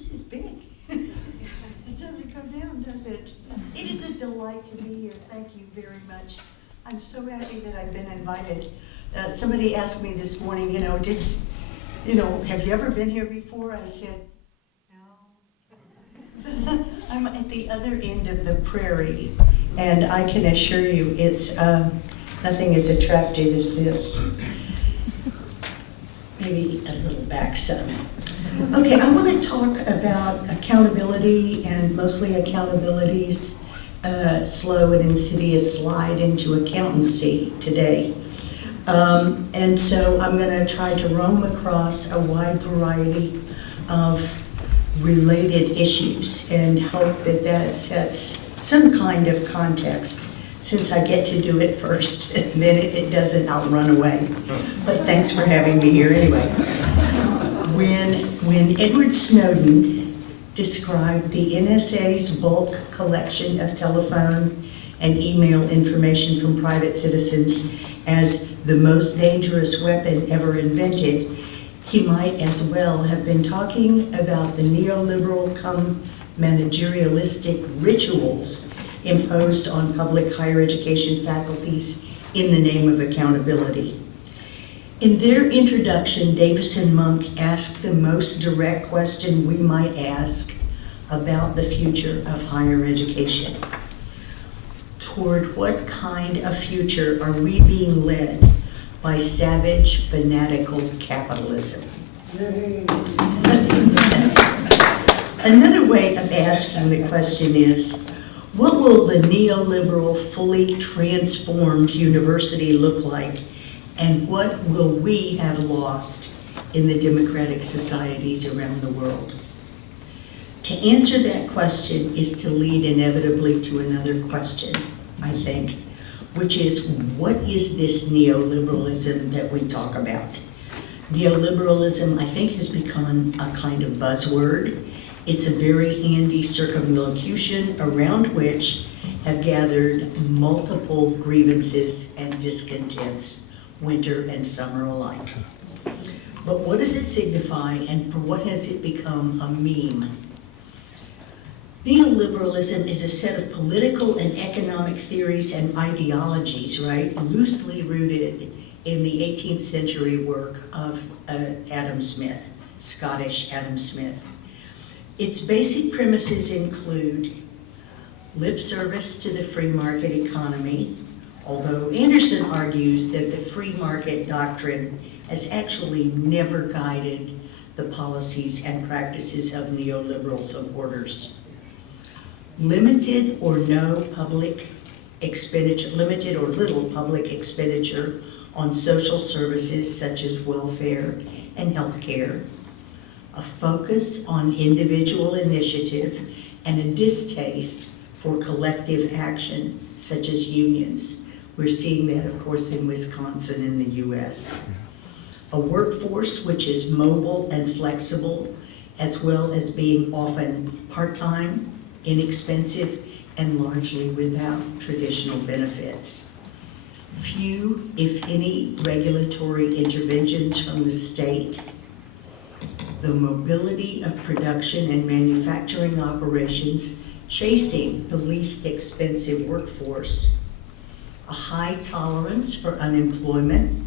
this is big. It doesn't come down, does it? It is a delight to be here. Thank you very much. I'm so happy that I've been invited. Somebody asked me this morning, have you ever been here before? I said, no. I'm at the other end of the prairie, and I can assure you it's nothing as attractive as this. Maybe a little back some. Okay, I want to talk about accountability, and mostly accountability's slow and insidious slide into accountancy today. And so I'm going to try to roam across a wide variety of related issues and hope that that sets some kind of context, since I get to do it first, and then if it doesn't, I'll run away. But thanks for having me here anyway. When Edward Snowden described the NSA's bulk collection of telephone and email information from private citizens as the most dangerous weapon ever invented, he might as well have been talking about the neoliberal cum managerialistic rituals imposed on public higher education faculties in the name of accountability. In their introduction, Davis and Monk asked the most direct question we might ask about the future of higher education. Toward what kind of future are we being led by savage, fanatical capitalism? Another way of asking the question is, what will the neoliberal, fully transformed university look like, and what will we have lost in the democratic societies around the world? To answer that question is to lead inevitably to another question, I think, which is, what is this neoliberalism that we talk about? Neoliberalism, I think, has become a kind of buzzword. It's a very handy circumlocution around which have gathered multiple grievances and discontents, winter and summer alike. But what does it signify, and for what has it become a meme? Neoliberalism is a set of political and economic theories and ideologies, right, loosely rooted in the 18th century work of Adam Smith, Scottish Adam Smith. Its basic premises include lip service to the free market economy, although Anderson argues that the free market doctrine has actually never guided the policies and practices of neoliberal supporters. Limited or little public expenditure on social services such as welfare and health care, a focus on individual initiative, and a distaste for collective action such as unions. We're seeing that, of course, in Wisconsin in the US. A workforce which is mobile and flexible, as well as being often part-time, inexpensive, and largely without traditional benefits. Few, if any, regulatory interventions from the state. The mobility of production and manufacturing operations chasing the least expensive workforce. A high tolerance for unemployment,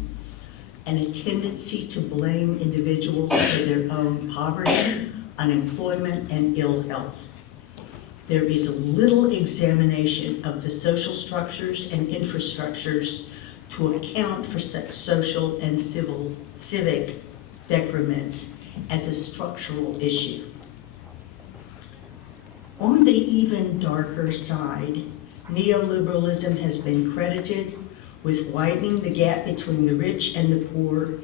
and a tendency to blame individuals for their own poverty, unemployment, and ill health. There is little examination of the social structures and infrastructures to account for such social and civic decrements as a structural issue. On the even darker side, neoliberalism has been credited with widening the gap between the rich and the poor,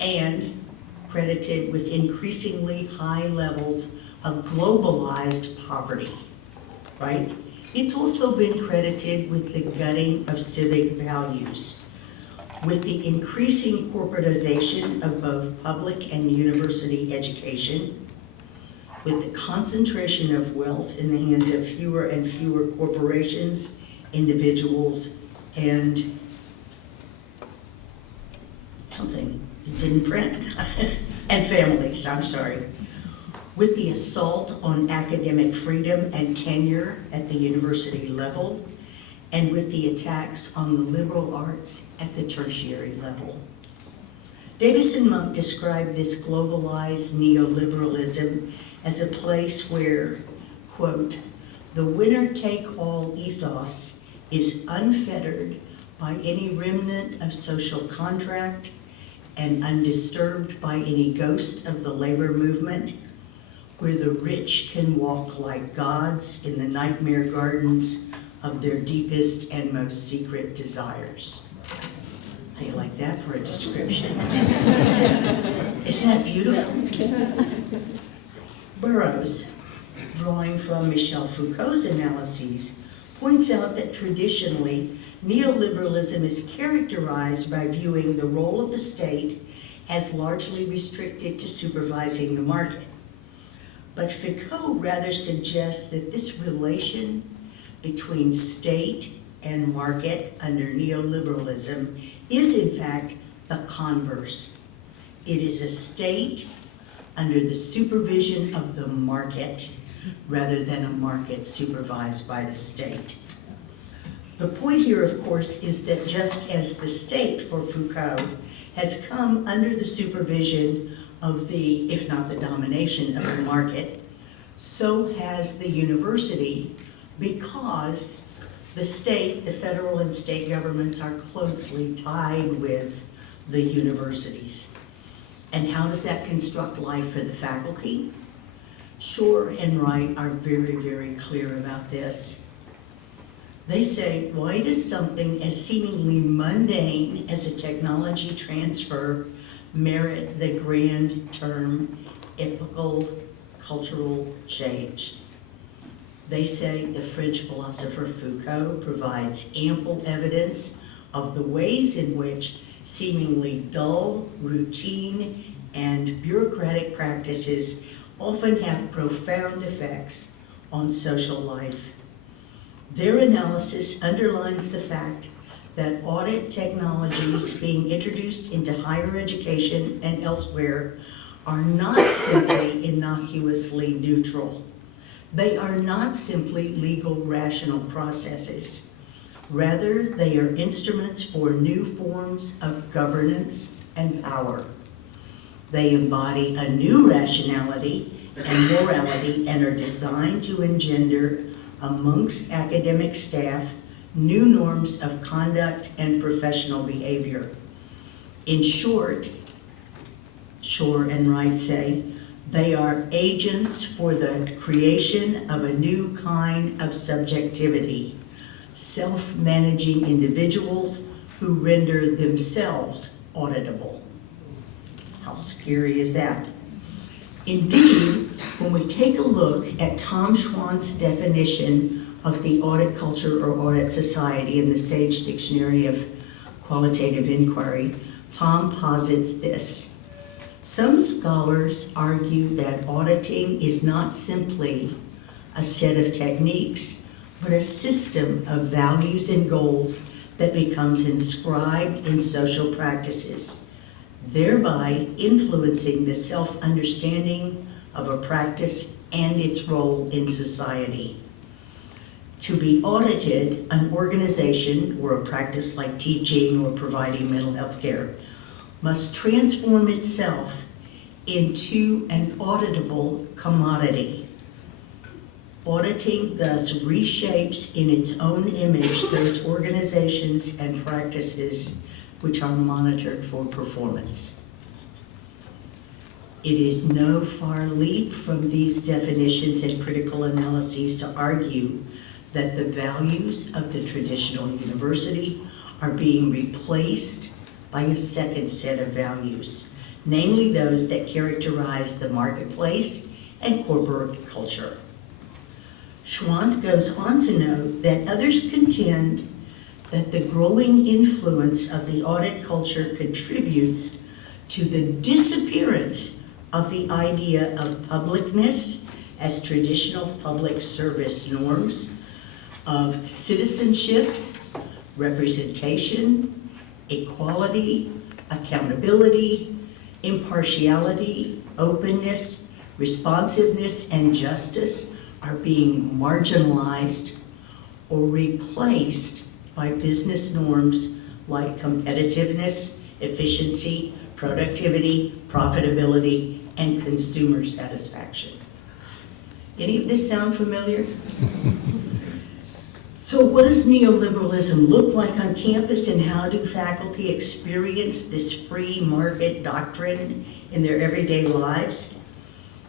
and credited with increasingly high levels of globalized poverty, right? It's also been credited with the gutting of civic values, with the increasing corporatization of both public and university education, with the concentration of wealth in the hands of fewer and fewer corporations, individuals, and something it didn't print, and families, I'm sorry. with the assault on academic freedom and tenure at the university level, and with the attacks on the liberal arts at the tertiary level. Davis and Monk described this globalized neoliberalism as a place where, quote, the winner-take-all ethos is unfettered by any remnant of social contract and undisturbed by any ghost of the labor movement, where the rich can walk like gods in the nightmare gardens of their deepest and most secret desires. How do you like that for a description? Isn't that beautiful? Burroughs, drawing from Michel Foucault's analyses, points out that traditionally, neoliberalism is characterized by viewing the role of the state as largely restricted to supervising the market. But Foucault rather suggests that this relation between state and market under neoliberalism is in fact the converse. It is a state under the supervision of the market rather than a market supervised by the state. The point here, of course, is that just as the state for Foucault has come under the supervision of the, if not the domination of the market, so has the university, because the state, the federal and state governments are closely tied with the universities. And how does that construct life for the faculty? Shore and Wright are very, very clear about this. They say, why does something as seemingly mundane as a technology transfer merit the grand term epochal cultural change? They say the French philosopher Foucault provides ample evidence of the ways in which seemingly dull, routine, and bureaucratic practices often have profound effects on social life. Their analysis underlines the fact that audit technologies being introduced into higher education and elsewhere are not simply innocuously neutral. They are not simply legal rational processes. Rather, they are instruments for new forms of governance and power. They embody a new rationality and morality and are designed to engender amongst academic staff new norms of conduct and professional behavior. In short, Shore and Wright say, they are agents for the creation of a new kind of subjectivity, self-managing individuals who render themselves auditable. How scary is that? Indeed, when we take a look at Tom Schwann's definition of the audit culture or audit society in the Sage Dictionary of Qualitative Inquiry, Tom posits this. Some scholars argue that auditing is not simply a set of techniques, but a system of values and goals that becomes inscribed in social practices, thereby influencing the self-understanding of a practice and its role in society. To be audited, an organization or a practice like teaching or providing mental health care must transform itself into an auditable commodity. Auditing thus reshapes in its own image those organizations and practices which are monitored for performance. It is no far leap from these definitions and critical analyses to argue that the values of the traditional university are being replaced by a second set of values, namely those that characterize the marketplace and corporate culture. Schwann goes on to note that others contend that the growing influence of the audit culture contributes to the disappearance of the idea of publicness as traditional public service norms, of citizenship, representation, equality, accountability, impartiality, openness, responsiveness and justice are being marginalized or replaced by business norms like competitiveness, efficiency, productivity, profitability, and consumer satisfaction. Any of this sound familiar? So what does neoliberalism look like on campus, and how do faculty experience this free market doctrine in their everyday lives?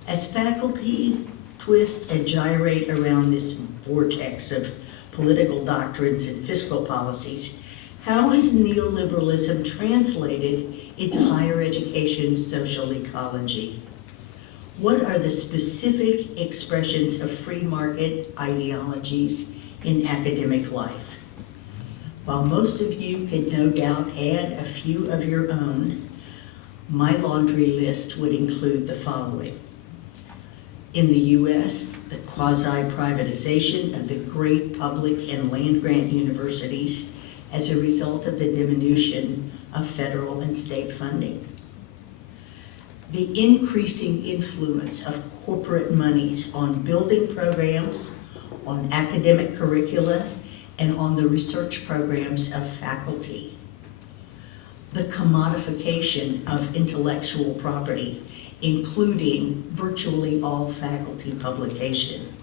As faculty twist and gyrate around this vortex of political doctrines and fiscal policies, how is neoliberalism translated into higher education social ecology? What are the specific expressions of free market ideologies in academic life? While most of you could no doubt add a few of your own, my laundry list would include the following. In the US, the quasi-privatization of the great public and land-grant universities as a result of the diminution of federal and state funding. The increasing influence of corporate monies on building programs, on academic curricula, and on the research programs of faculty. The commodification of intellectual property, including virtually all faculty publication.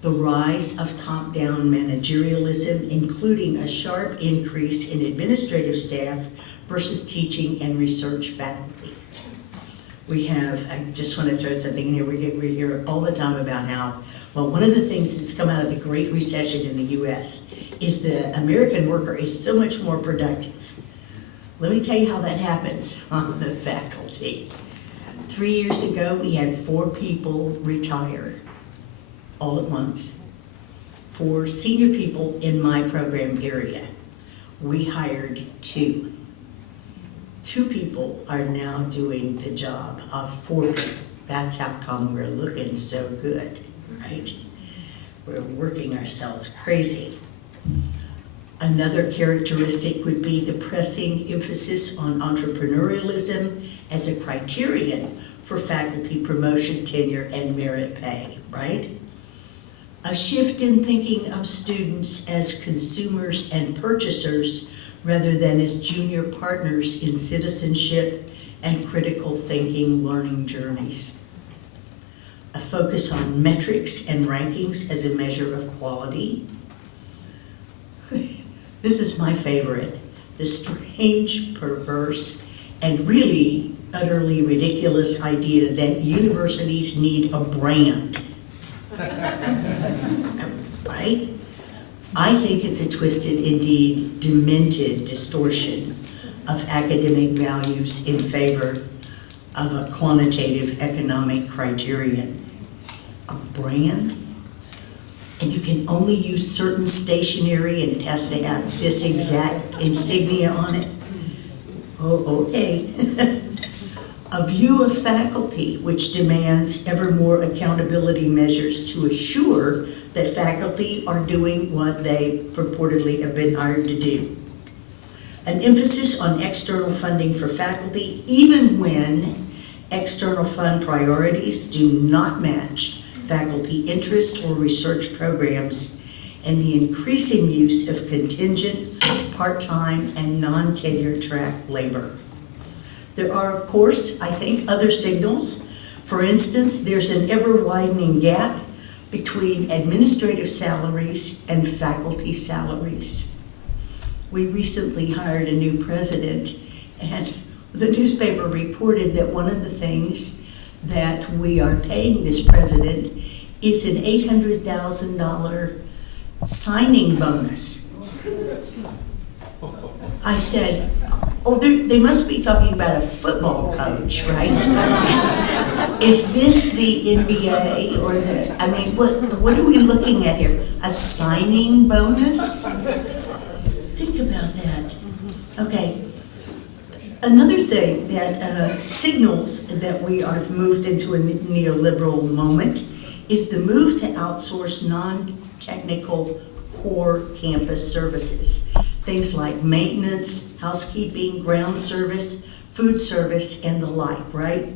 The rise of top-down managerialism, including a sharp increase in administrative staff versus teaching and research faculty. We have, I just want to throw something in here, we hear all the time about how, well, one of the things that's come out of the Great Recession in the US is the American worker is so much more productive. Let me tell you how that happens on the faculty. 3 years ago, we had 4 people retire all at once. 4 senior people in my program area. We hired 2. 2 people are now doing the job of 4 people. That's how come we're looking so good, right? We're working ourselves crazy. Another characteristic would be the pressing emphasis on entrepreneurialism as a criterion for faculty promotion, tenure, and merit pay, right? A shift in thinking of students as consumers and purchasers rather than as junior partners in citizenship and critical thinking learning journeys. A focus on metrics and rankings as a measure of quality. This is my favorite, the strange, perverse, and really utterly ridiculous idea that universities need a brand. Right? I think it's a twisted, indeed demented distortion of academic values in favor of a quantitative economic criterion. A brand? And you can only use certain stationery and it has to have this exact insignia on it? Oh, okay. A view of faculty which demands ever more accountability measures to assure that faculty are doing what they purportedly have been hired to do. An emphasis on external funding for faculty, even when external fund priorities do not match faculty interest or research programs, and the increasing use of contingent, part-time, and non-tenure track labor. There are, of course, I think, other signals. For instance, there's an ever-widening gap between administrative salaries and faculty salaries. We recently hired a new president, and the newspaper reported that one of the things that we are paying this president is an $800,000 signing bonus. I said, oh, they must be talking about a football coach, right? Is this the NBA or the, I mean, what are we looking at here? A signing bonus? Think about that. Okay. Another thing that signals that we are moved into a neoliberal moment is the move to outsource non-technical core campus services. Things like maintenance, housekeeping, ground service, food service, and the like, right?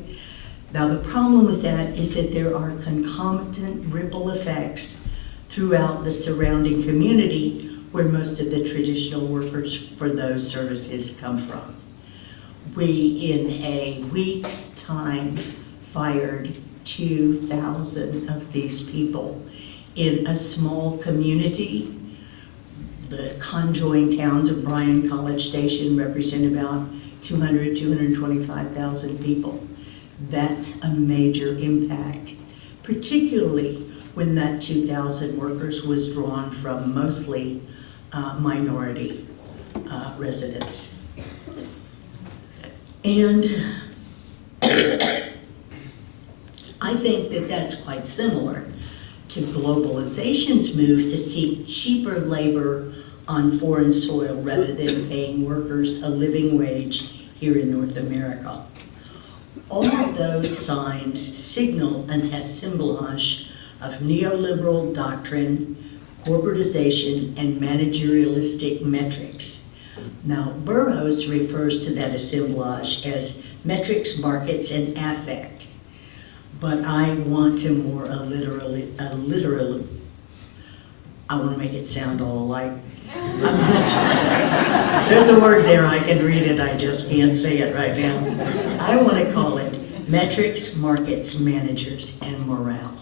Now, the problem with that is that there are concomitant ripple effects throughout the surrounding community where most of the traditional workers for those services come from. We, in a week's time, fired 2,000 of these people in a small community. The conjoined towns of Bryan, College Station represent about 225,000 people. That's a major impact, particularly when that 2,000 workers was drawn from mostly minority residents. And I think that that's quite similar to globalization's move to seek cheaper labor on foreign soil rather than paying workers a living wage here in North America. All of those signs signal an assemblage of neoliberal doctrine, corporatization, and managerialistic metrics. Now, Burroughs refers to that assemblage as metrics, markets, and affect. But I want to more I want to make it sound all like, there's a word there, I can read it, I just can't say it right now. I want to call it metrics, markets, managers, and morale.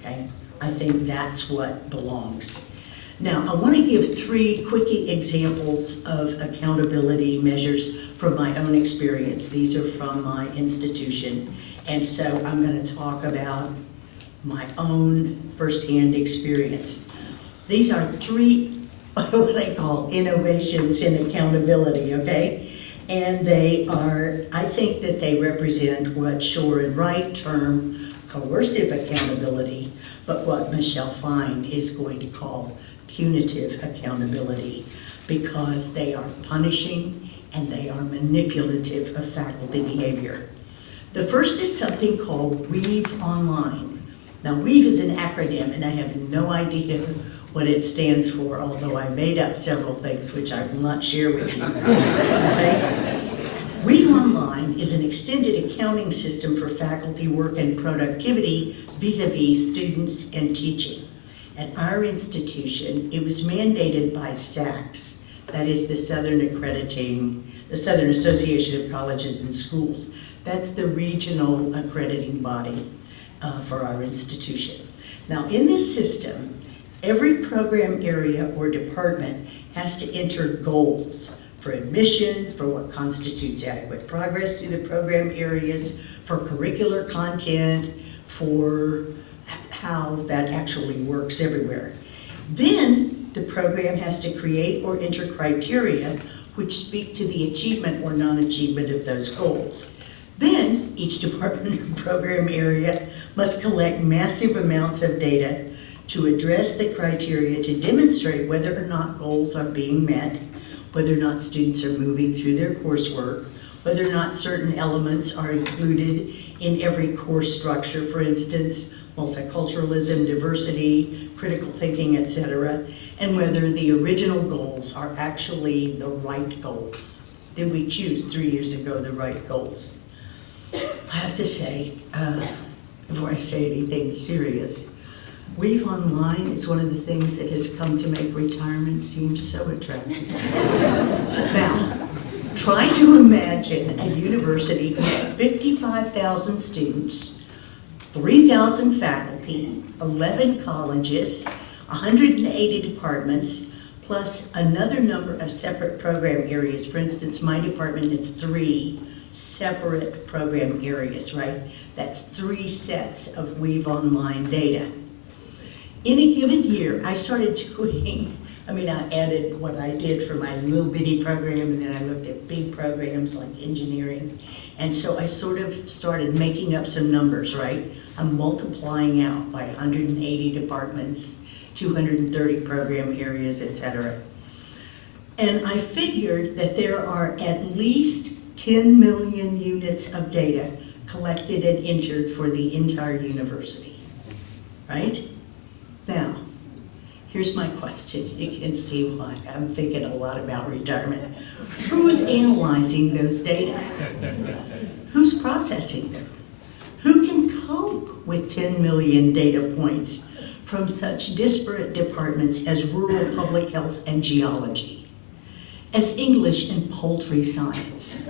Okay? I think that's what belongs. Now, I want to give 3 quickie examples of accountability measures from my own experience. These are from my institution. And so I'm going to talk about my own firsthand experience. These are 3 what I call innovations in accountability, okay? And they are, I think that they represent what Shore and Wright term coercive accountability, but what Michelle Fine is going to call punitive accountability, because they are punishing and they are manipulative of faculty behavior. The first is something called Weave Online. Now, Weave is an acronym, and I have no idea what it stands for, although I made up several things which I will not share with you. Okay? Weave Online is an extended accounting system for faculty work and productivity vis-a-vis students and teaching. At our institution, it was mandated by SACS, that is the Southern Association of Colleges and Schools. That's the regional accrediting body for our institution. Now, in this system, every program area or department has to enter goals for admission, for what constitutes adequate progress through the program areas, for curricular content, for how that actually works everywhere. Then the program has to create or enter criteria which speak to the achievement or non-achievement of those goals. Then each department or program area must collect massive amounts of data to address the criteria to demonstrate whether or not goals are being met, whether or not students are moving through their coursework, whether or not certain elements are included in every course structure, for instance, multiculturalism, diversity, critical thinking, etc., and whether the original goals are actually the right goals. Did we choose 3 years ago the right goals? I have to say, before I say anything serious, Weave Online is one of the things that has come to make retirement seem so attractive. Now, try to imagine a university with 55,000 students, 3,000 faculty, 11 colleges, 180 departments, plus another number of separate program areas. For instance, my department has 3 separate program areas, right? That's 3 sets of Weave Online data. In a given year, I started doing, I added what I did for my little bitty program, and then I looked at big programs like engineering. And so I sort of started making up some numbers, right? I'm multiplying out by 180 departments, 230 program areas, etc. And I figured that there are at least 10 million units of data collected and entered for the entire university, right? Now, here's my question. You can see why I'm thinking a lot about retirement. Who's analyzing those data? Who's processing them? with 10 million data points from such disparate departments as rural public health and geology, as English and poultry science.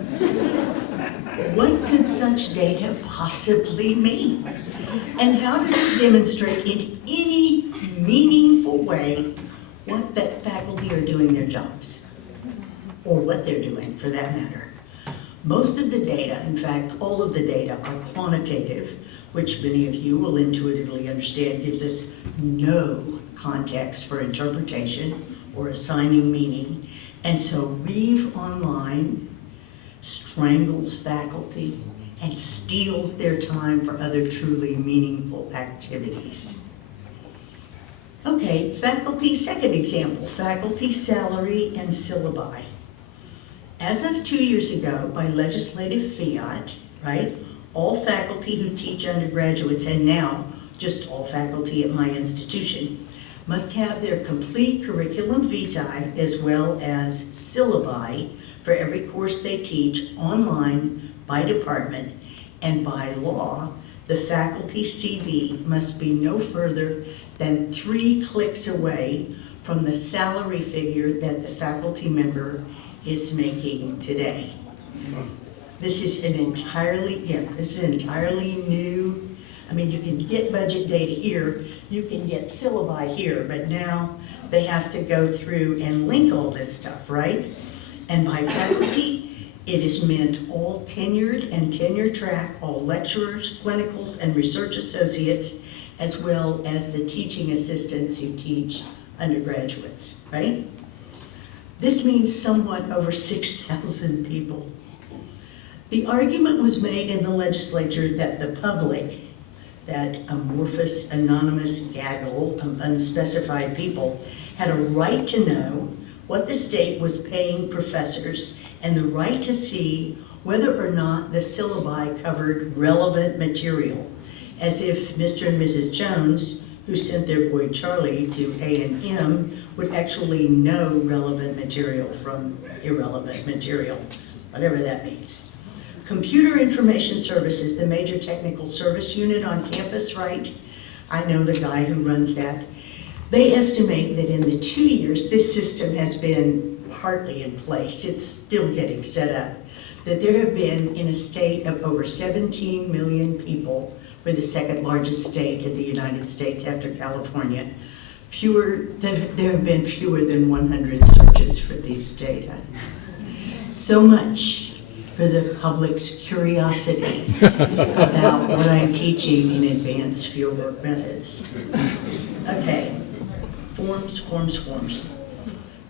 What could such data possibly mean? And how does it demonstrate in any meaningful way what that faculty are doing their jobs? Or what they're doing, for that matter. Most of the data, in fact, all of the data are quantitative, which many of you will intuitively understand gives us no context for interpretation or assigning meaning. And so Weave Online strangles faculty and steals their time for other truly meaningful activities. Okay, faculty, second example, faculty salary and syllabi. As of 2 years ago, by legislative fiat, right, all faculty who teach undergraduates, and now just all faculty at my institution, must have their complete curriculum vitae as well as syllabi for every course they teach online by department, and by law, the faculty CV must be no further than 3 clicks away from the salary figure that the faculty member is making today. This is an entirely new, I mean, you can get budget data here, you can get syllabi here, but now they have to go through and link all this stuff, right? And by faculty, it is meant all tenured and tenure track, all lecturers, clinicals, and research associates, as well as the teaching assistants who teach undergraduates, right? This means somewhat over 6,000 people. The argument was made in the legislature that the public, that amorphous, anonymous gaggle of unspecified people, had a right to know what the state was paying professors and the right to see whether or not the syllabi covered relevant material, as if Mr. and Mrs. Jones, who sent their boy Charlie to A&M, would actually know relevant material from irrelevant material, whatever that means. Computer Information Services, the major technical service unit on campus, right? I know the guy who runs that. They estimate that in the 2 years this system has been partly in place, it's still getting set up, that there have been, in a state of over 17 million people, we're the second largest state in the United States after California, there have been fewer than 100 searches for these data. So much for the public's curiosity about what I'm teaching in advanced fieldwork methods. Okay, forms.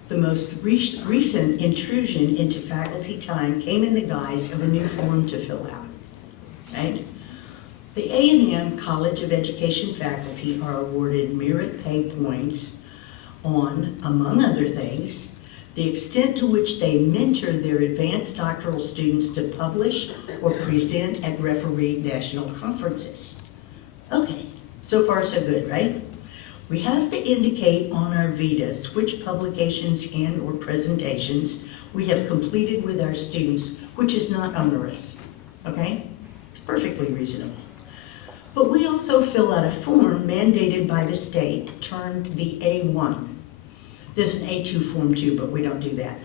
The most recent intrusion into faculty time came in the guise of a new form to fill out, right? The A&M College of Education faculty are awarded merit pay points on, among other things, the extent to which they mentor their advanced doctoral students to publish or present at refereed national conferences. Okay, so far so good, right? We have to indicate on our vitas which publications and or presentations we have completed with our students, which is not onerous, okay? It's perfectly reasonable. But we also fill out a form mandated by the state termed the A1. There's an A2 form too, but we don't do that.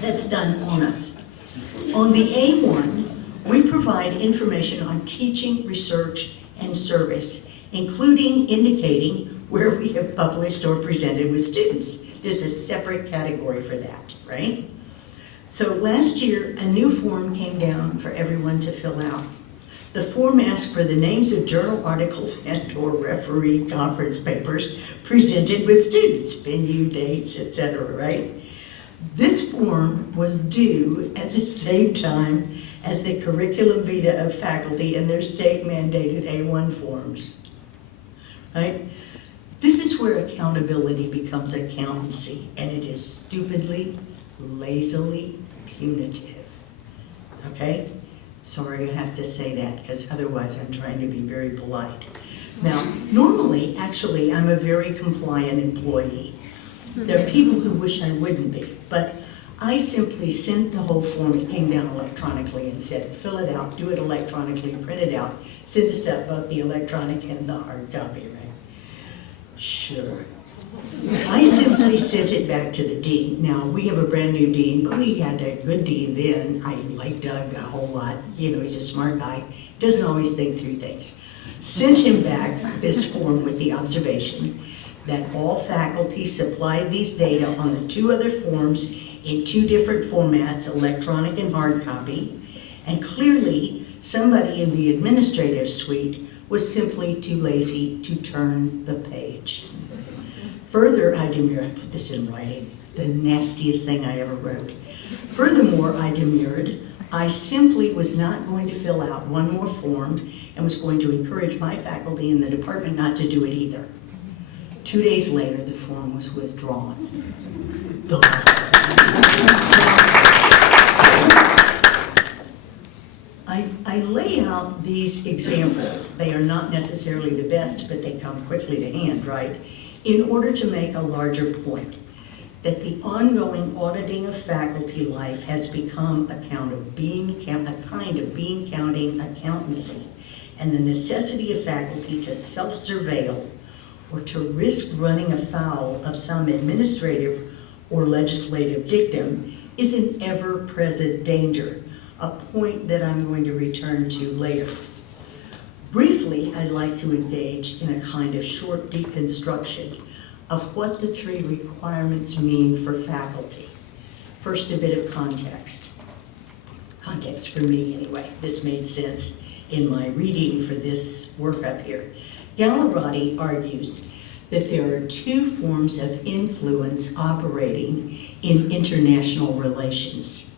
That's done on us. On the A1, we provide information on teaching, research, and service, including indicating where we have published or presented with students. There's a separate category for that, right? So last year, a new form came down for everyone to fill out. The form asked for the names of journal articles and or referee conference papers presented with students, venue, dates, etc., right? This form was due at the same time as the curriculum vitae of faculty and their state-mandated A1 forms, right? This is where accountability becomes accountancy, and it is stupidly, lazily punitive, okay? Sorry, I have to say that, because otherwise I'm trying to be very polite. Now, normally, actually, I'm a very compliant employee. There are people who wish I wouldn't be, but I simply sent the whole form, it came down electronically, and said, fill it out, do it electronically, print it out, send us out both the electronic and the hard copy, right? Sure. I simply sent it back to the dean. Now, we have a brand new dean, but we had a good dean then. I like Doug a whole lot. You know, he's a smart guy. Doesn't always think through things. Sent him back this form with the observation that all faculty supplied these data on the 2 other forms in 2 different formats, electronic and hard copy, and clearly somebody in the administrative suite was simply too lazy to turn the page. Further, I demurred, put this in writing, the nastiest thing I ever wrote. Furthermore, I demurred, I simply was not going to fill out one more form and was going to encourage my faculty in the department not to do it either. 2 days later, the form was withdrawn. I lay out these examples. They are not necessarily the best, but they come quickly to hand, right? In order to make a larger point, that the ongoing auditing of faculty life has become a kind of bean counting accountancy, and the necessity of faculty to self-surveil or to risk running afoul of some administrative or legislative dictum is an ever-present danger, a point that I'm going to return to later. Briefly, I'd like to engage in a kind of short deconstruction of what the 3 requirements mean for faculty. First, a bit of context. Context for me, anyway. This made sense in my reading for this work up here. Gallerati argues that there are 2 forms of influence operating in international relations.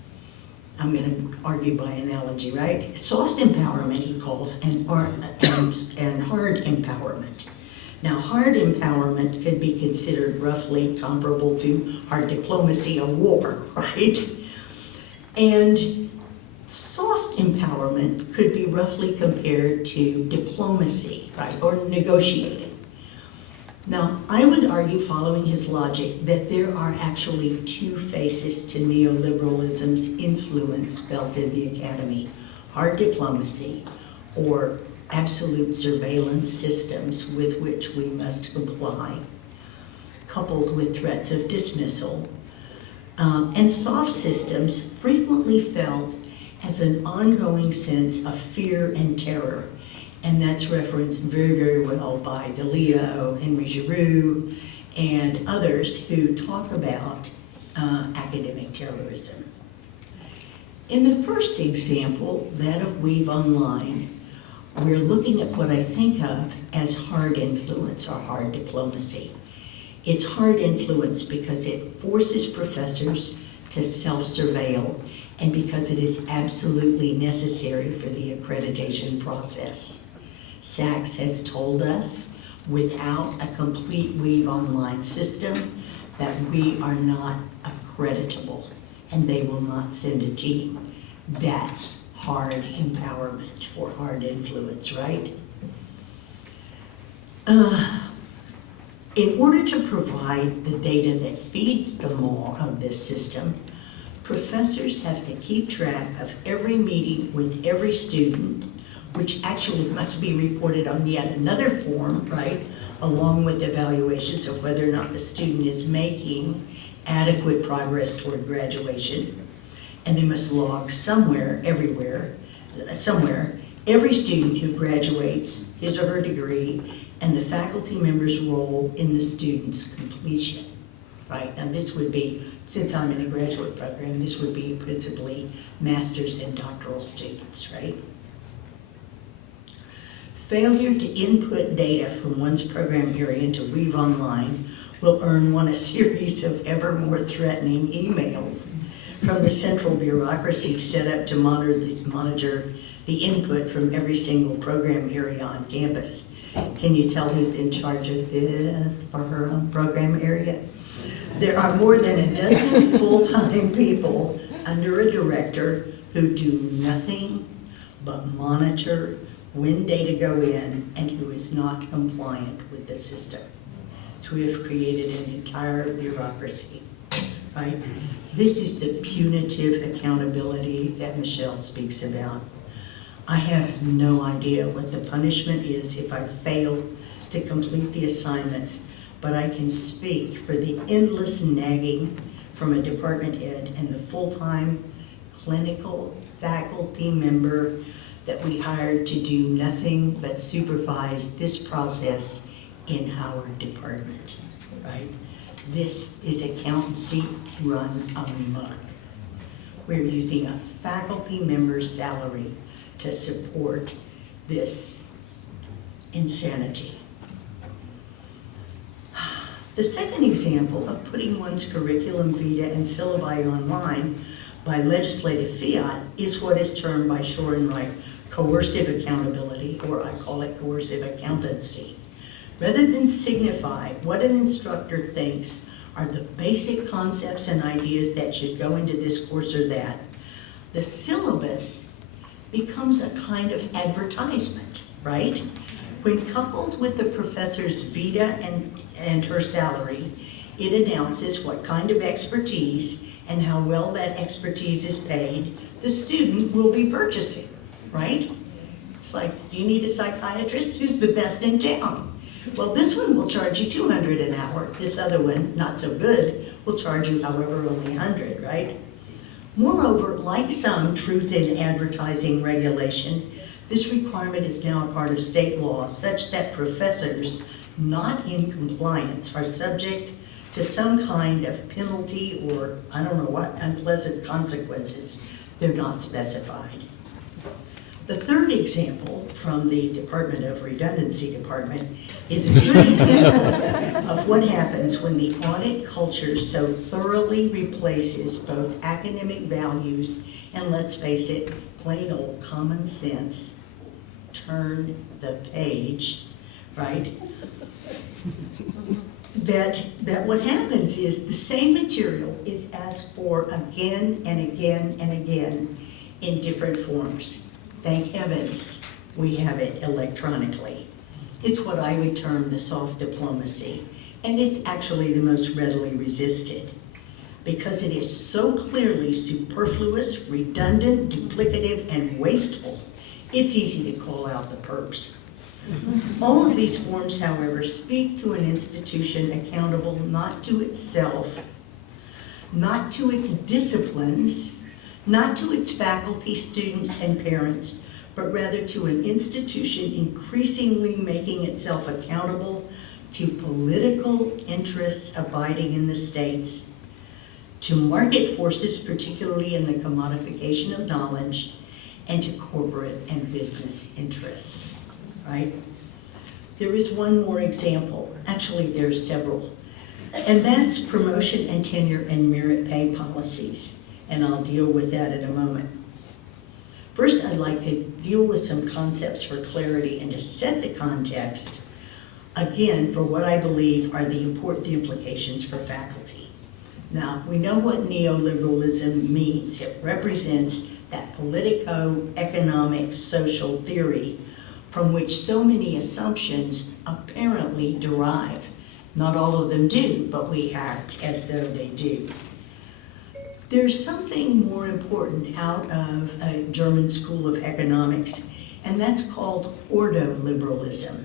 I'm going to argue by analogy, right? Soft empowerment, he calls, and hard empowerment. Now, hard empowerment could be considered roughly comparable to hard diplomacy of war, right? And soft empowerment could be roughly compared to diplomacy, right, or negotiating. Now, I would argue, following his logic, that there are actually 2 faces to neoliberalism's influence felt in the academy: hard diplomacy, or absolute surveillance systems with which we must comply, coupled with threats of dismissal, and soft systems frequently felt as an ongoing sense of fear and terror. And that's referenced very, very well by DeLeo, Henry Giroux, and others who talk about academic terrorism. In the first example, that of Weave Online, we're looking at what I think of as hard influence or hard diplomacy. It's hard influence because it forces professors to self-surveil and because it is absolutely necessary for the accreditation process. Sachs has told us, without a complete Weave Online system, that we are not accreditable, and they will not send a team. That's hard empowerment or hard influence, right? In order to provide the data that feeds the maw of this system, professors have to keep track of every meeting with every student, which actually must be reported on yet another form, right, along with evaluations of whether or not the student is making adequate progress toward graduation. And they must log somewhere, somewhere, every student who graduates his or her degree and the faculty member's role in the student's completion, right? Now this would be, since I'm in a graduate program, this would be principally master's and doctoral students, right? Failure to input data from one's program area into Weave Online will earn one a series of ever more threatening emails from the central bureaucracy set up to monitor the input from every single program area on campus. Can you tell who's in charge of this for her own program area? There are more than a dozen full-time people under a director who do nothing but monitor when data go in and who is not compliant with the system. So we have created an entire bureaucracy right? This is the punitive accountability that Michelle speaks about. I have no idea what the punishment is if I fail to complete the assignments, but I can speak for the endless nagging from a department head and the full-time clinical faculty member that we hired to do nothing but supervise this process in our department, right? This is accountancy run amok. We're using a faculty member's salary to support this insanity. The second example of putting one's curriculum vitae and syllabi online by legislative fiat is what is termed by Shore and Wright coercive accountability, or I call it coercive accountancy. Rather than signify what an instructor thinks are the basic concepts and ideas that should go into this course or that, the syllabus becomes a kind of advertisement, right? When coupled with the professor's vita and her salary, it announces what kind of expertise and how well that expertise is paid the student will be purchasing, right? It's like, do you need a psychiatrist? Who's the best in town? Well, this one will charge you $200 an hour. This other one, not so good, will charge you, however, only $100, right? Moreover, like some truth in advertising regulation, this requirement is now a part of state law such that professors not in compliance are subject to some kind of penalty or, I don't know what, unpleasant consequences. They're not specified. The third example from the Department of Redundancy Department is a good example of what happens when the audit culture so thoroughly replaces both academic values and, let's face it, plain old common sense. Turn the page, right? That what happens is the same material is asked for again and again and again in different forms. Thank heavens we have it electronically. It's what I would term the soft diplomacy, and it's actually the most readily resisted because it is so clearly superfluous, redundant, duplicative, and wasteful. It's easy to call out the perps. All of these forms, however, speak to an institution accountable not to itself, not to its disciplines, not to its faculty, students, and parents, but rather to an institution increasingly making itself accountable to political interests abiding in the states, to market forces, particularly in the commodification of knowledge, and to corporate and business interests, right? There is one more example. Actually, there are several. And that's promotion and tenure and merit pay policies. And I'll deal with that in a moment. First, I'd like to deal with some concepts for clarity and to set the context, again, for what I believe are the important implications for faculty. Now, we know what neoliberalism means. It represents that politico-economic social theory from which so many assumptions apparently derive. Not all of them do, but we act as though they do. There's something more important out of a German school of economics, and that's called ordoliberalism.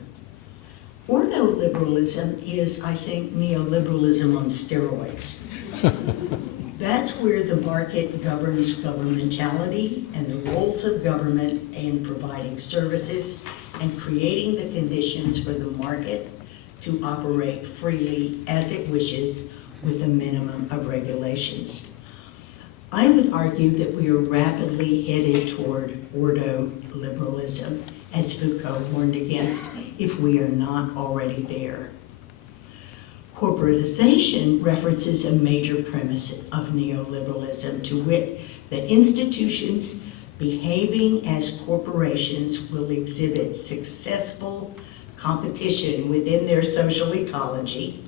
Ordoliberalism is, I think, neoliberalism on steroids. That's where the market governs governmentality and the roles of government in providing services and creating the conditions for the market to operate freely as it wishes with a minimum of regulations. I would argue that we are rapidly headed toward ordoliberalism, as Foucault warned against, if we are not already there. Corporatization references a major premise of neoliberalism, to wit, that institutions behaving as corporations will exhibit successful competition within their social ecology,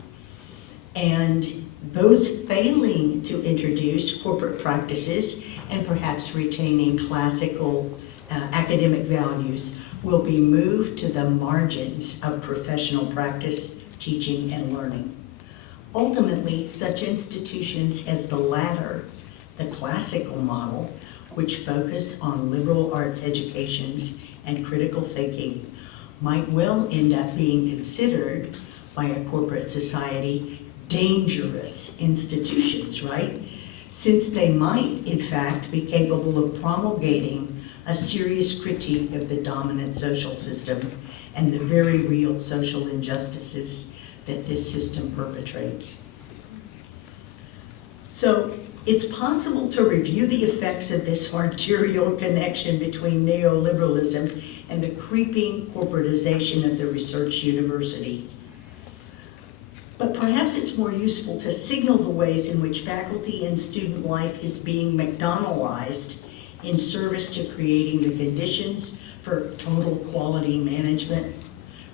and those failing to introduce corporate practices and perhaps retaining classical academic values will be moved to the margins of professional practice, teaching, and learning. Ultimately, such institutions as the latter, the classical model, which focus on liberal arts educations and critical thinking, might well end up being considered by a corporate society dangerous institutions, right? Since they might, in fact, be capable of promulgating a serious critique of the dominant social system and the very real social injustices that this system perpetrates. So it's possible to review the effects of this arterial connection between neoliberalism and the creeping corporatization of the research university. But perhaps it's more useful to signal the ways in which faculty and student life is being McDonaldized in service to creating the conditions for total quality management,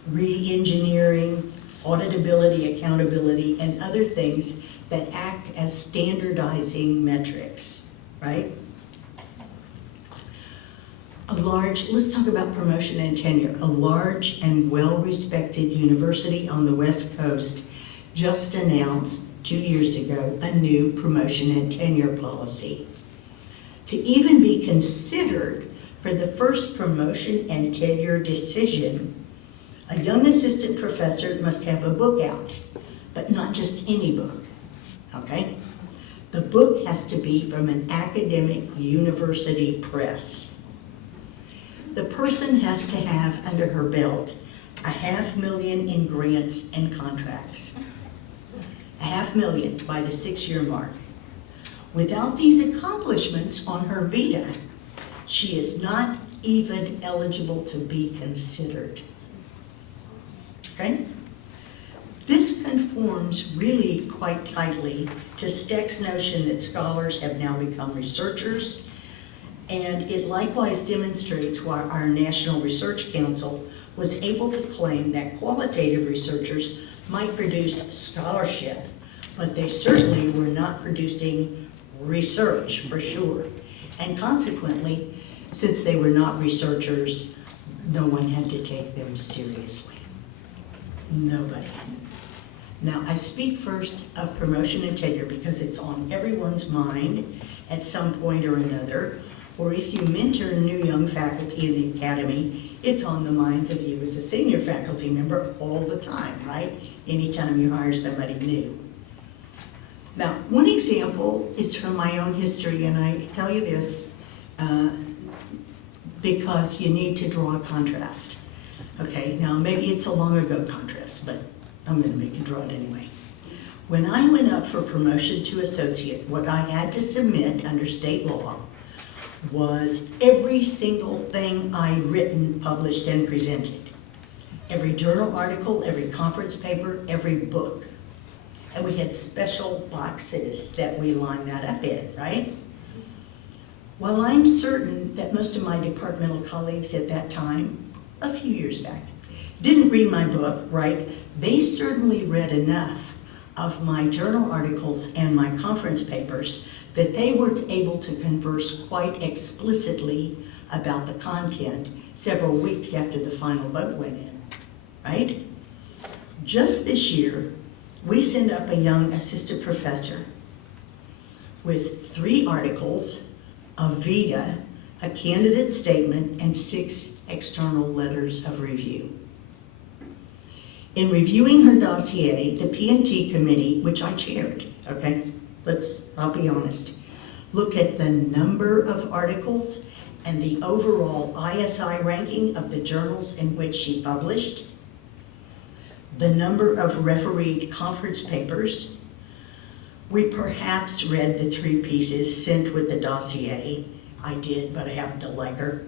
re-engineering, auditability, accountability, and other things that act as standardizing metrics, right? Let's talk about promotion and tenure. A large and well-respected university on the West Coast just announced 2 years ago a new promotion and tenure policy. To even be considered for the first promotion and tenure decision, a young assistant professor must have a book out, but not just any book, okay? The book has to be from an academic university press. The person has to have under her belt $500,000 in grants and contracts. $500,000 by the 6-year mark. Without these accomplishments on her vita, she is not even eligible to be considered. Okay? This conforms really quite tightly to Steck's notion that scholars have now become researchers, and it likewise demonstrates why our National Research Council was able to claim that qualitative researchers might produce scholarship, but they certainly were not producing research for sure. And consequently, since they were not researchers, no one had to take them seriously. Nobody. Now, I speak first of promotion and tenure because it's on everyone's mind at some point or another, or if you mentor new young faculty in the academy, it's on the minds of you as a senior faculty member all the time, right? Anytime you hire somebody new. Now, one example is from my own history, and I tell you this because you need to draw a contrast. Okay, now maybe it's a long ago contrast, but I'm going to make you draw it anyway. When I went up for promotion to associate, what I had to submit under state law was every single thing I'd written, published, and presented. Every journal article, every conference paper, every book. And we had special boxes that we lined that up in, right? While I'm certain that most of my departmental colleagues at that time, a few years back, didn't read my book, right? They certainly read enough of my journal articles and my conference papers that they were able to converse quite explicitly about the content several weeks after the final vote went in, right? Just this year, we sent up a young assistant professor with 3 articles, a vita, a candidate statement, and 6 external letters of review. In reviewing her dossier, the P&T committee, which I chaired, okay, I'll be honest, looked at the number of articles and the overall ISI ranking of the journals in which she published, the number of refereed conference papers. We perhaps read the 3 pieces sent with the dossier. I did, but I happened to like her.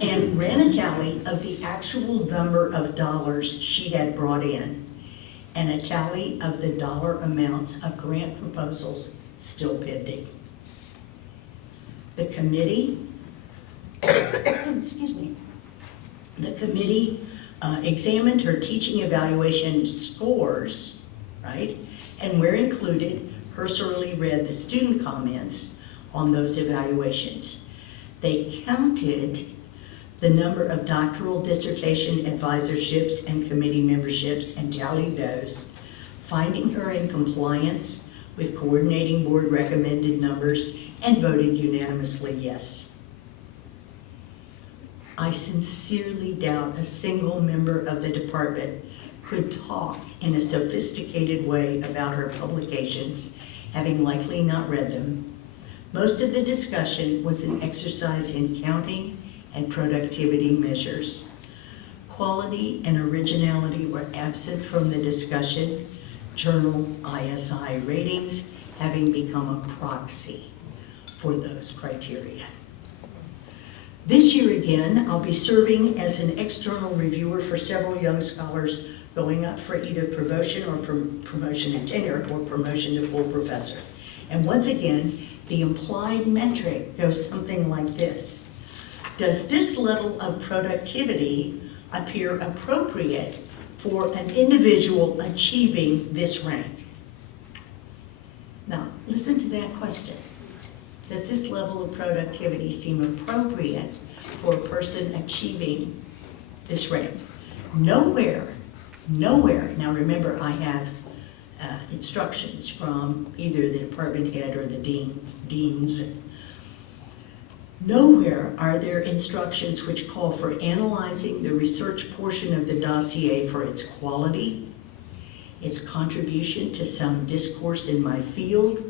And ran a tally of the actual number of dollars she had brought in, and a tally of the dollar amounts of grant proposals still pending. The committee, excuse me, the committee examined her teaching evaluation scores, right? And where included, cursorily read the student comments on those evaluations. They counted the number of doctoral dissertation advisorships and committee memberships and tallied those, finding her in compliance with coordinating board recommended numbers, and voted unanimously yes. I sincerely doubt a single member of the department could talk in a sophisticated way about her publications, having likely not read them. Most of the discussion was an exercise in counting and productivity measures. Quality and originality were absent from the discussion, journal ISI ratings having become a proxy for those criteria. This year again, I'll be serving as an external reviewer for several young scholars going up for either promotion or promotion in tenure or promotion to full professor. And once again, the implied metric goes something like this. Does this level of productivity appear appropriate for an individual achieving this rank? Now, listen to that question. Does this level of productivity seem appropriate for a person achieving this rank? Nowhere, now remember I have instructions from either the department head or the deans. Nowhere are there instructions which call for analyzing the research portion of the dossier for its quality, its contribution to some discourse in my field,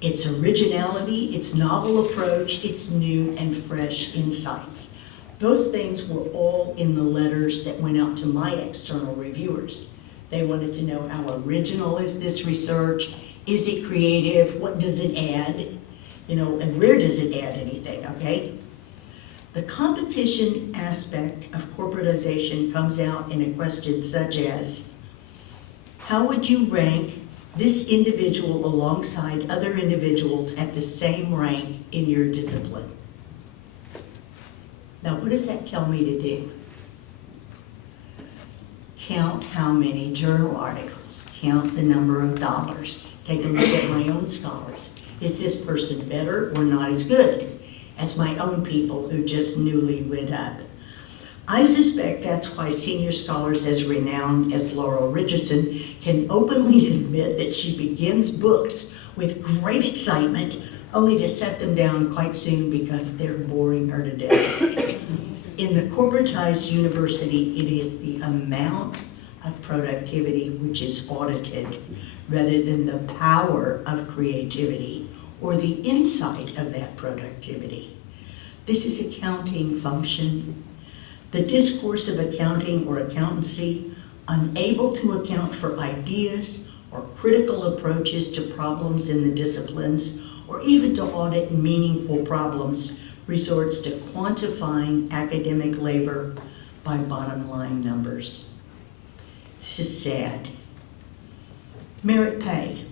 its originality, its novel approach, its new and fresh insights. Those things were all in the letters that went out to my external reviewers. They wanted to know how original is this research? Is it creative? What does it add? And where does it add anything, okay? The competition aspect of corporatization comes out in a question such as, how would you rank this individual alongside other individuals at the same rank in your discipline? Now, what does that tell me to do? Count how many journal articles, count the number of dollars, take a look at my own scholars. Is this person better or not as good as my own people who just newly went up? I suspect that's why senior scholars as renowned as Laurel Richardson can openly admit that she begins books with great excitement only to set them down quite soon because they're boring her to death. In the corporatized university, it is the amount of productivity which is audited rather than the power of creativity or the insight of that productivity. This is accounting function. The discourse of accounting or accountancy, unable to account for ideas or critical approaches to problems in the disciplines, or even to audit meaningful problems, resorts to quantifying academic labor by bottom line numbers. This is sad. Merit pay.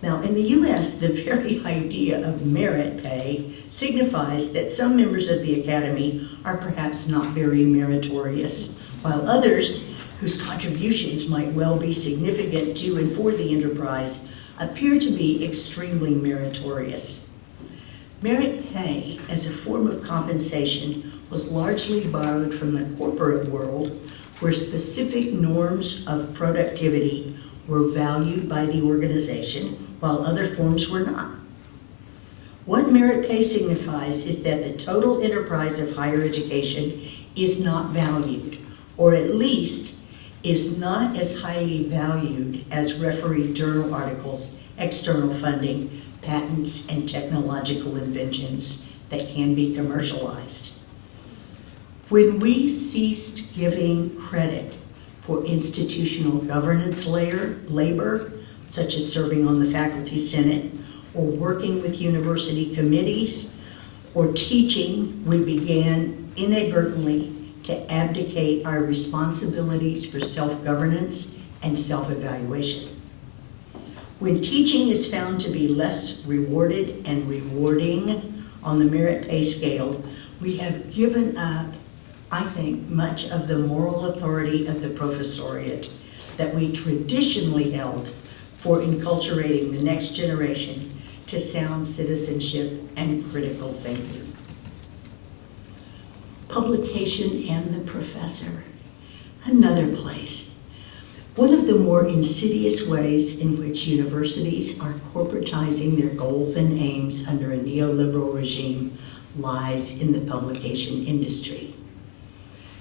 Now, in the US, the very idea of merit pay signifies that some members of the academy are perhaps not very meritorious, while others, whose contributions might well be significant to and for the enterprise, appear to be extremely meritorious. Merit pay as a form of compensation was largely borrowed from the corporate world, where specific norms of productivity were valued by the organization, while other forms were not. What merit pay signifies is that the total enterprise of higher education is not valued, or at least is not as highly valued as refereed journal articles, external funding, patents, and technological inventions that can be commercialized. When we ceased giving credit for institutional governance labor, such as serving on the faculty senate, or working with university committees, or teaching, we began inadvertently to abdicate our responsibilities for self-governance and self-evaluation. When teaching is found to be less rewarded and rewarding on the merit pay scale, we have given up, I think, much of the moral authority of the professoriate that we traditionally held for enculturating the next generation to sound citizenship and critical thinking. Publication and the professor, another place. One of the more insidious ways in which universities are corporatizing their goals and aims under a neoliberal regime lies in the publication industry.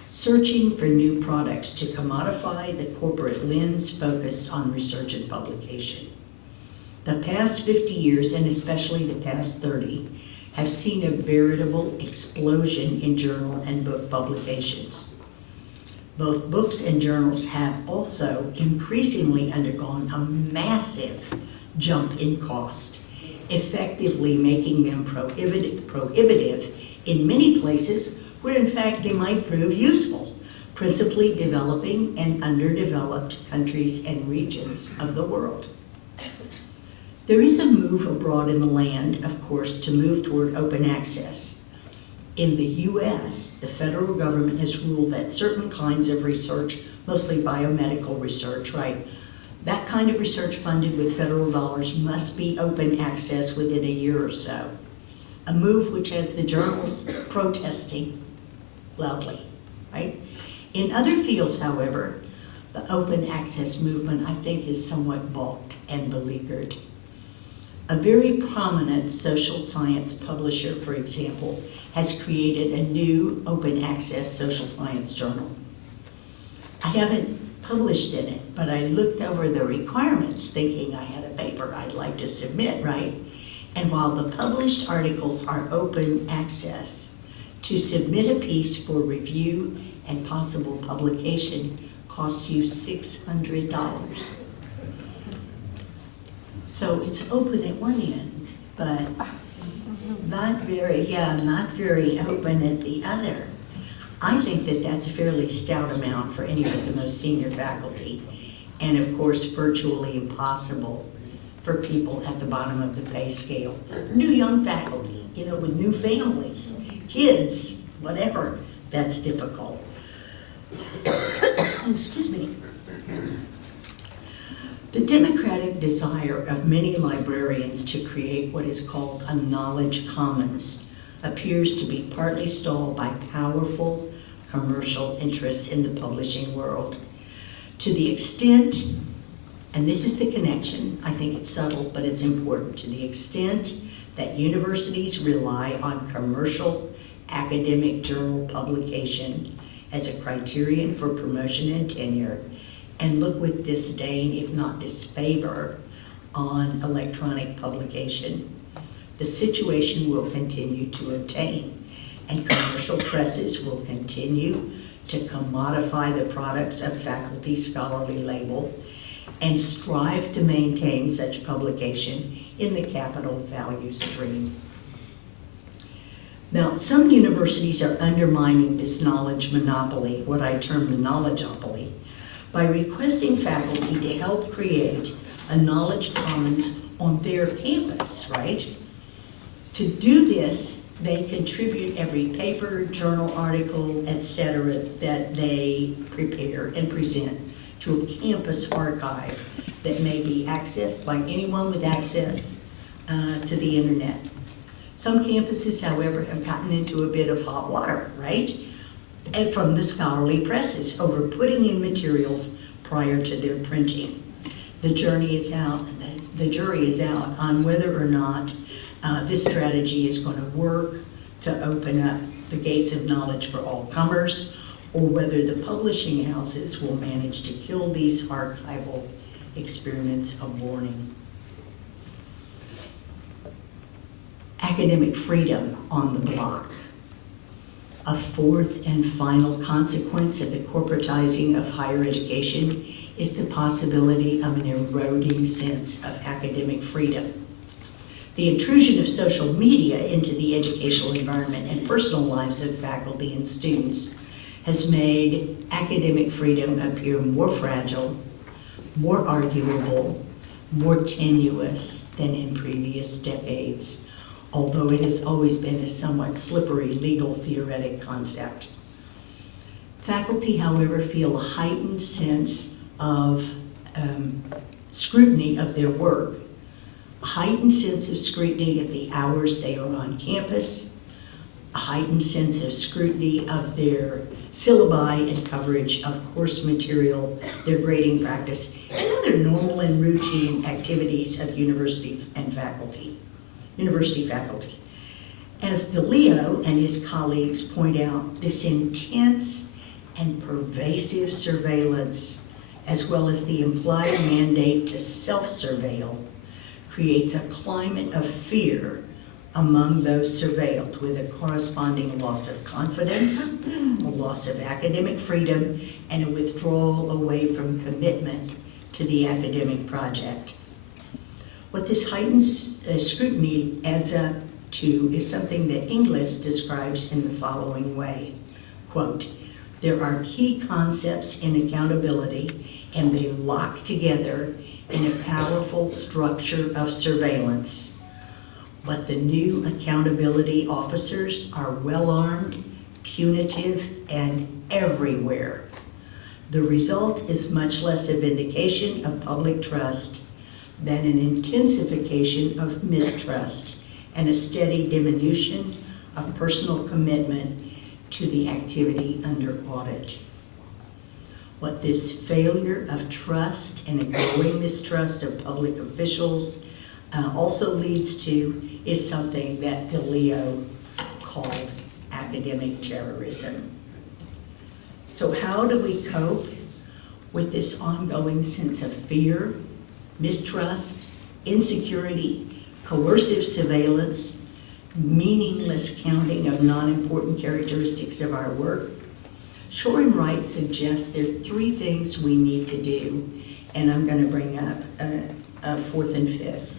Searching for new products to commodify the corporate lens focused on research and publication. The past 50 years, and especially the past 30, have seen a veritable explosion in journal and book publications. Both books and journals have also increasingly undergone a massive jump in cost, effectively making them prohibitive in many places where in fact they might prove useful, principally developing and underdeveloped countries and regions of the world. There is a move abroad in the land, of course, to move toward open access. In the US, the federal government has ruled that certain kinds of research, mostly biomedical research, right? That kind of research funded with federal dollars must be open access within a year or so. A move which has the journals protesting loudly, right? In other fields, however, the open access movement, I think, is somewhat balked and beleaguered. A very prominent social science publisher, for example, has created a new open access social science journal. I haven't published in it, but I looked over the requirements thinking I had a paper I'd like to submit, right? And while the published articles are open access, to submit a piece for review and possible publication costs you $600. So it's open at one end, but not very open at the other. I think that that's a fairly stout amount for any but the most senior faculty, and of course virtually impossible for people at the bottom of the pay scale. New young faculty, with new families, kids, whatever, that's difficult. Excuse me. The democratic desire of many librarians to create what is called a knowledge commons appears to be partly stalled by powerful commercial interests in the publishing world. To the extent, and this is the connection, I think it's subtle, but it's important, to the extent that universities rely on commercial academic journal publication as a criterion for promotion and tenure, and look with disdain, if not disfavor, on electronic publication, the situation will continue to obtain, and commercial presses will continue to commodify the products of faculty scholarly label and strive to maintain such publication in the capital value stream. Now, some universities are undermining this knowledge monopoly, what I term the knowledgeopoly, by requesting faculty to help create a knowledge commons on their campus, right? To do this, they contribute every paper, journal article, etc. that they prepare and present to a campus archive that may be accessed by anyone with access to the internet. Some campuses, however, have gotten into a bit of hot water, right? And from the scholarly presses over putting in materials prior to their printing. The jury is out on whether or not this strategy is going to work to open up the gates of knowledge for all comers, or whether the publishing houses will manage to kill these archival experiments of warning. Academic freedom on the block. A fourth and final consequence of the corporatizing of higher education is the possibility of an eroding sense of academic freedom. The intrusion of social media into the educational environment and personal lives of faculty and students has made academic freedom appear more fragile, more arguable, more tenuous than in previous decades, although it has always been a somewhat slippery legal theoretic concept. Faculty, however, feel a heightened sense of scrutiny of their work, a heightened sense of scrutiny of the hours they are on campus, a heightened sense of scrutiny of their syllabi and coverage of course material, their grading practice, and other normal and routine activities of university faculty. As DeLeo and his colleagues point out, this intense and pervasive surveillance, as well as the implied mandate to self-surveil, creates a climate of fear among those surveilled, with a corresponding loss of confidence, a loss of academic freedom, and a withdrawal away from commitment to the academic project. What this heightened scrutiny adds up to is something that Inglis describes in the following way, quote, "There are key concepts in accountability, and they lock together in a powerful structure of surveillance. But the new accountability officers are well-armed, punitive, and everywhere. The result is much less a vindication of public trust than an intensification of mistrust and a steady diminution of personal commitment to the activity under audit." What this failure of trust and a growing mistrust of public officials also leads to is something that DeLeo called academic terrorism. So how do we cope with this ongoing sense of fear, mistrust, insecurity, coercive surveillance, meaningless counting of non-important characteristics of our work? Shore and Wright suggests there are three things we need to do, and I'm going to bring up a fourth and fifth.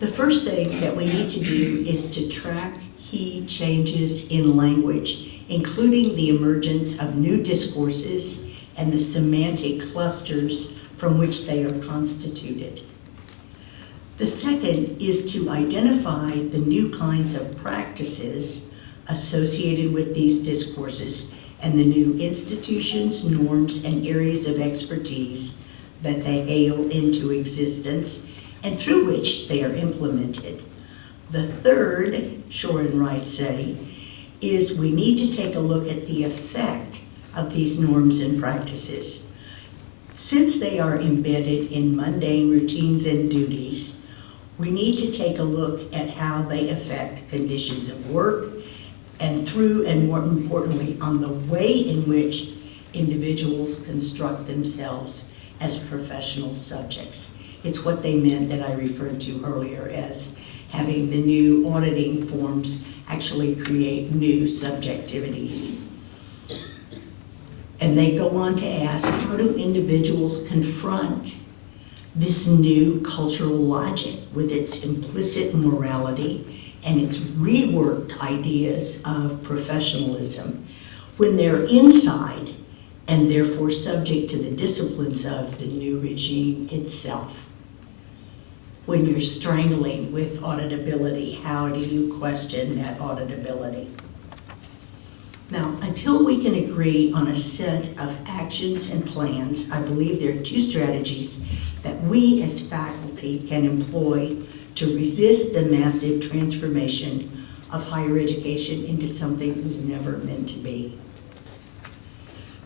The first thing that we need to do is to track key changes in language, including the emergence of new discourses and the semantic clusters from which they are constituted. The second is to identify the new kinds of practices associated with these discourses and the new institutions, norms, and areas of expertise that they hail into existence and through which they are implemented. The third, Shore and Wright say, is we need to take a look at the effect of these norms and practices. Since they are embedded in mundane routines and duties, we need to take a look at how they affect conditions of work and through, and more importantly, on the way in which individuals construct themselves as professional subjects. It's what they meant that I referred to earlier as having the new auditing forms actually create new subjectivities. And they go on to ask, how do individuals confront this new cultural logic with its implicit morality and its reworked ideas of professionalism when they're inside and therefore subject to the disciplines of the new regime itself? When you're strangling with auditability, how do you question that auditability? Now, until we can agree on a set of actions and plans, I believe there are two strategies that we as faculty can employ to resist the massive transformation of higher education into something it was never meant to be.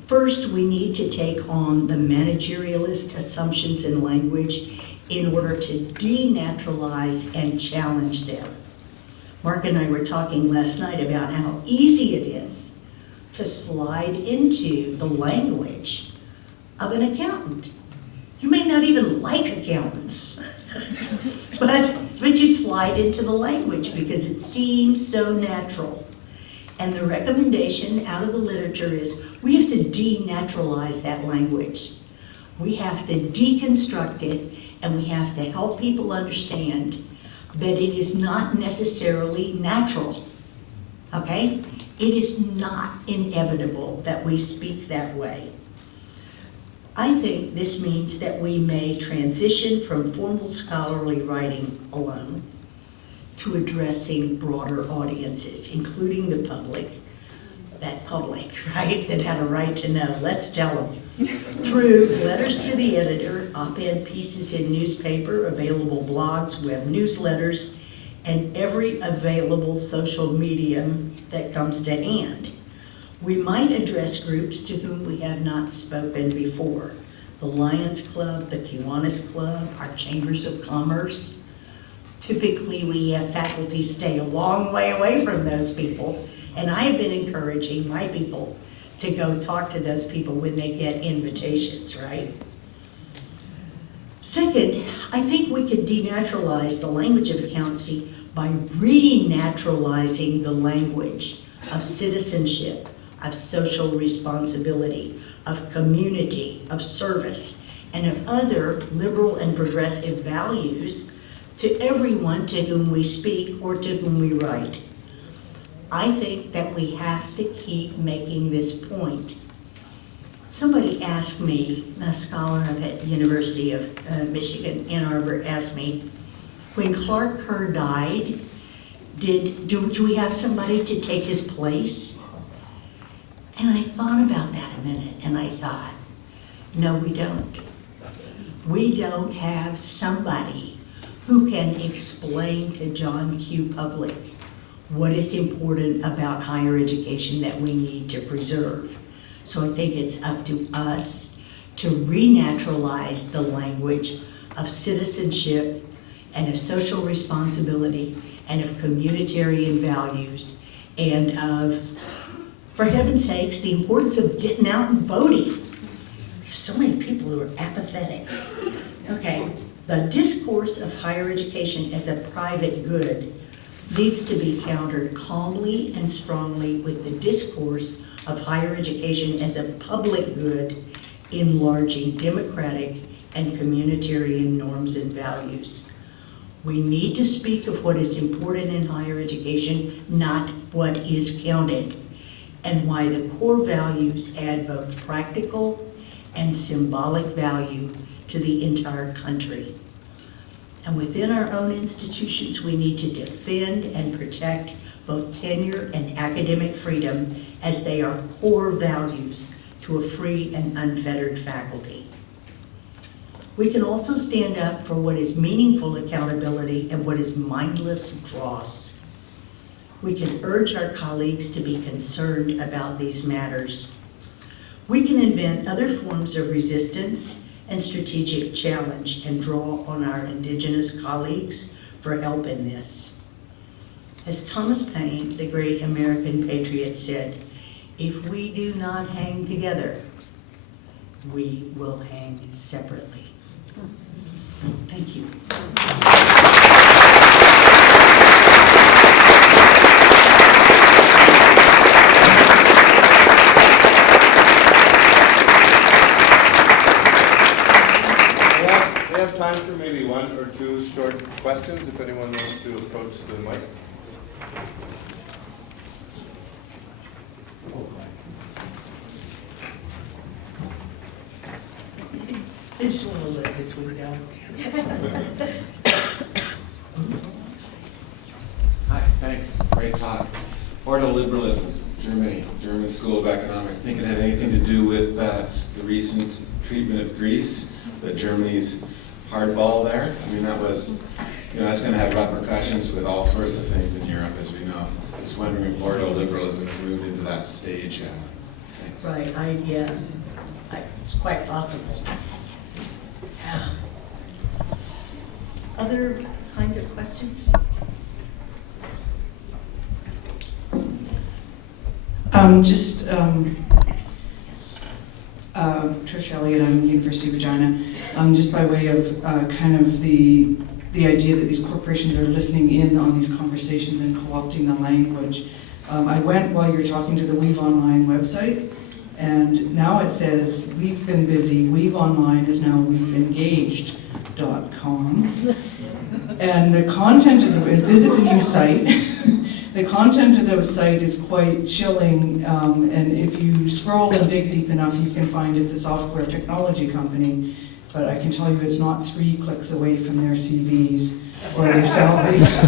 First, we need to take on the managerialist assumptions in language in order to denaturalize and challenge them. Mark and I were talking last night about how easy it is to slide into the language of an accountant. You may not even like accountants, but you slide into the language because it seems so natural. And the recommendation out of the literature is we have to denaturalize that language. We have to deconstruct it, and we have to help people understand that it is not necessarily natural, okay? It is not inevitable that we speak that way. I think this means that we may transition from formal scholarly writing alone to addressing broader audiences, including the public, that public, right, that had a right to know. Let's tell them. Through letters to the editor, op-ed pieces in newspaper, available blogs, web newsletters, and every available social medium that comes to hand. We might address groups to whom we have not spoken before. The Lions Club, the Kiwanis Club, our chambers of commerce. Typically, we have faculty stay a long way away from those people, and I have been encouraging my people to go talk to those people when they get invitations, right? Second, I think we could denaturalize the language of accountancy by renaturalizing the language of citizenship, of social responsibility, of community, of service, and of other liberal and progressive values to everyone to whom we speak or to whom we write. I think that we have to keep making this point. Somebody asked me, a scholar at University of Michigan, Ann Arbor, asked me, when Clark Kerr died, do we have somebody to take his place? And I thought about that a minute, and I thought, no, we don't. We don't have somebody who can explain to John Q. Public what is important about higher education that we need to preserve. So I think it's up to us to renaturalize the language of citizenship and of social responsibility and of communitarian values and of, for heaven's sakes, the importance of getting out and voting. There's so many people who are apathetic. Okay, the discourse of higher education as a private good needs to be countered calmly and strongly with the discourse of higher education as a public good, enlarging democratic and communitarian norms and values. We need to speak of what is important in higher education, not what is counted, and why the core values add both practical and symbolic value to the entire country. And within our own institutions, we need to defend and protect both tenure and academic freedom as they are core values to a free and unfettered faculty. We can also stand up for what is meaningful accountability and what is mindless dross. We can urge our colleagues to be concerned about these matters. We can invent other forms of resistance and strategic challenge and draw on our Indigenous colleagues for help in this. As Thomas Paine, the great American patriot, said, if we do not hang together, we will hang separately. Thank you. We have time for maybe one or two short questions if anyone wants to approach the mic. They just want to let this one go. Hi, thanks. Great talk. Audit Liberalism, Germany, German School of Economics. Think it had anything to do with the recent treatment of Greece, Germany's hardball there? I mean, that was, that's going to have repercussions with all sorts of things in Europe, as we know. Just wondering if Liberalism has moved into that stage yet. Thanks. Right, it's quite possible. Other kinds of questions? Yes. Trish Elliott, I'm University of Regina. Just by way of kind of the idea that these corporations are listening in on these conversations and co-opting the language. I went while you were talking to the Weave Online website, and now it says, we've been busy. Weave Online is now weaveengaged.com. And the content of visit the new site. The content of the site is quite chilling, and if you scroll and dig deep enough, you can find it's a software technology company, but I can tell you it's not 3 clicks away from their CVs or their salaries.